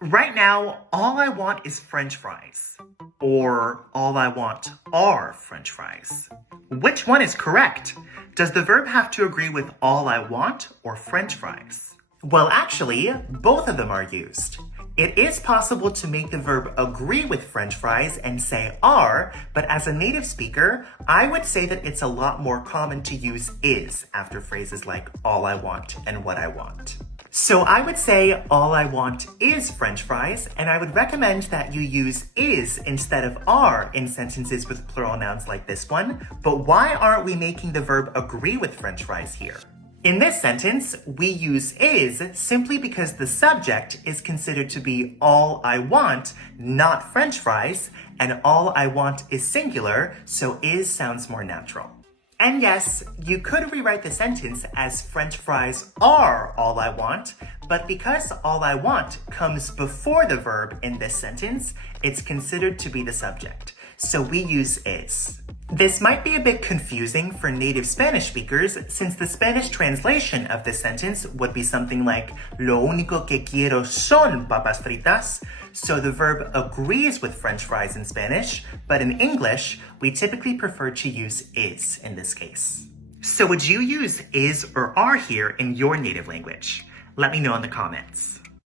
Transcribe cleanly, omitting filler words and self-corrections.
Right now, all I want is French fries. Or all I want are French fries. Which one is correct? Does the verb have to agree with all I want or French fries? Well, actually, both of them are used. It is possible to make the verb agree with French fries and say are, but as a native speaker, I would say that it's a lot more common to use is after phrases like all I want and what I want. So I would say all I want is French fries, and I would recommend that you use is instead of are in sentences with plural nouns like this one. But why aren't we making the verb agree with French fries here? In this sentence, we use is simply because the subject is considered to be all I want, not French fries, and all I want is singular, so is sounds more natural. And yes, you could rewrite the sentence as French fries are all I want, but because all I want comes before the verb in this sentence, it's considered to be the subject. So we use is. This might be a bit confusing for native Spanish speakers since the Spanish translation of this sentence would be something like Lo único que quiero son papas fritas. So the verb agrees with French fries in Spanish, but in English, we typically prefer to use is in this case. So would you use is or are here in your native language? Let me know in the comments.